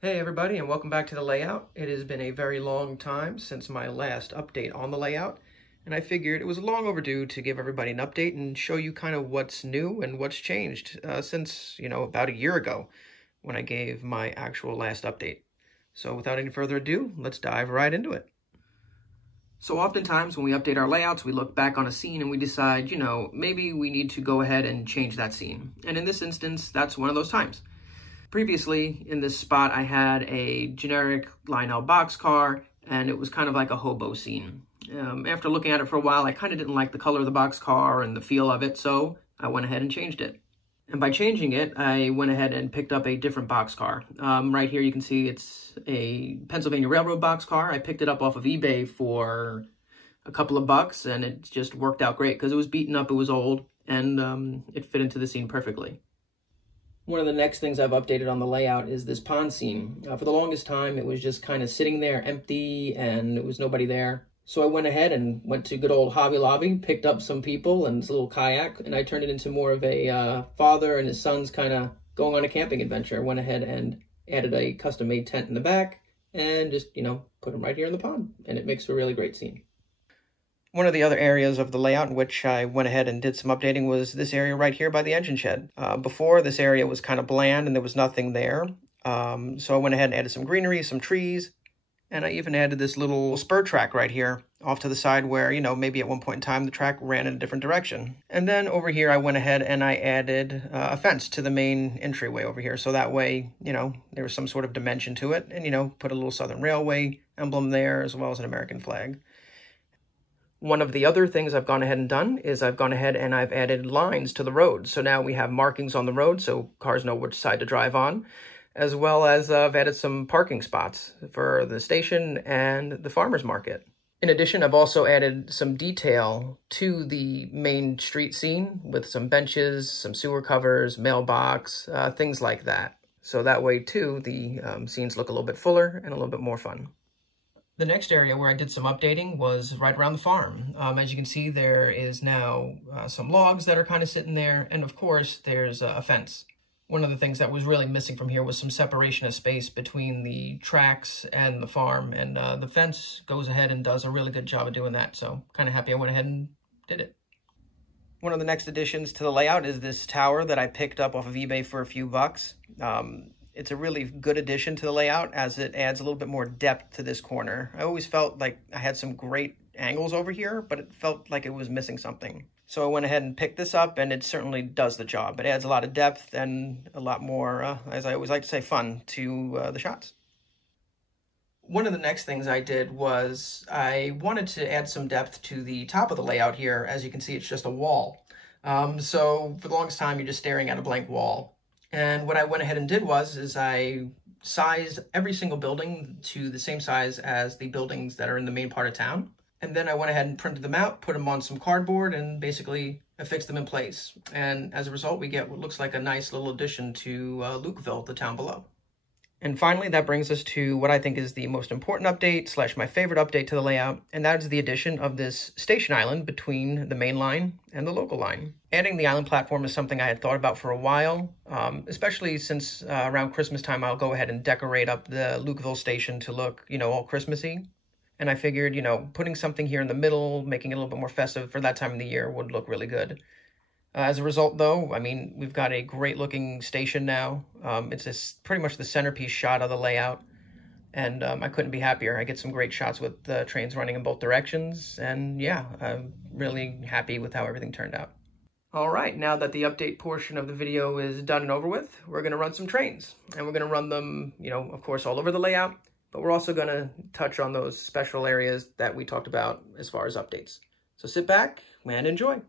Hey everybody, and welcome back to the layout. It has been a very long time since my last update on the layout, and I figured it was long overdue to give everybody an update and show you kind of what's new and what's changed since, about a year ago when I gave my actual last update. So without any further ado, let's dive right into it. So oftentimes when we update our layouts, we look back on a scene and we decide, maybe we need to go ahead and change that scene. And in this instance, that's one of those times. Previously, in this spot, I had a generic LIRR boxcar, and it was kind of like a hobo scene. After looking at it for a while, I kind of didn't like the color of the boxcar and the feel of it, so I went ahead and changed it. And by changing it, I went ahead and picked up a different boxcar. Right here, you can see it's a Pennsylvania Railroad boxcar. I picked it up off of eBay for a couple of bucks, and it just worked out great because it was beaten up, it was old, and it fit into the scene perfectly. One of the next things I've updated on the layout is this pond scene. For the longest time, it was just kind of sitting there empty and there was nobody there. So I went ahead and went to good old Hobby Lobby, picked up some people and this little kayak, and I turned it into more of a father and his son's kind of going on a camping adventure. Went ahead and added a custom-made tent in the back and just, put them right here in the pond. And it makes a really great scene. One of the other areas of the layout in which I went ahead and did some updating was this area right here by the engine shed. Before, this area was kind of bland and there was nothing there. So I went ahead and added some greenery, some trees, and I even added this little spur track right here off to the side where, maybe at one point in time the track ran in a different direction. And then over here I went ahead and I added a fence to the main entryway over here. So that way, there was some sort of dimension to it and, put a little Southern Railway emblem there as well as an American flag. One of the other things I've gone ahead and done is I've gone ahead and I've added lines to the road. So now we have markings on the road so cars know which side to drive on, as well as I've added some parking spots for the station and the farmer's market. In addition, I've also added some detail to the main street scene with some benches, some sewer covers, mailbox, things like that. So that way too, the scenes look a little bit fuller and a little bit more fun. The next area where I did some updating was right around the farm. As you can see, there is now some logs that are kind of sitting there, and of course, there's a fence. One of the things that was really missing from here was some separation of space between the tracks and the farm, and the fence goes ahead and does a really good job of doing that, so kind of happy I went ahead and did it. One of the next additions to the layout is this tower that I picked up off of eBay for a few bucks. It's a really good addition to the layout as it adds a little bit more depth to this corner. I always felt like I had some great angles over here, but it felt like it was missing something. So I went ahead and picked this up, and it certainly does the job. It adds a lot of depth and a lot more, as I always like to say, fun to the shots. One of the next things I did was I wanted to add some depth to the top of the layout here. As you can see, it's just a wall. So for the longest time, you're just staring at a blank wall. And what I went ahead and did was I sized every single building to the same size as the buildings that are in the main part of town. And then I went ahead and printed them out, put them on some cardboard, and basically affixed them in place. And as a result, we get what looks like a nice little addition to Lukeville, the town below. And finally, that brings us to what I think is the most important update / my favorite update to the layout, and that is the addition of this station island between the main line and the local line. Adding the island platform is something I had thought about for a while, especially since around Christmas time I'll go ahead and decorate up the Lukeville station to look, all Christmassy. And I figured, putting something here in the middle, making it a little bit more festive for that time of the year would look really good. As a result, though, we've got a great-looking station now. It's pretty much the centerpiece shot of the layout, and I couldn't be happier. I get some great shots with the trains running in both directions, and yeah, I'm really happy with how everything turned out. All right, now that the update portion of the video is done and over with, we're going to run some trains, and we're going to run them, of course, all over the layout, but we're also going to touch on those special areas that we talked about as far as updates. So sit back and enjoy.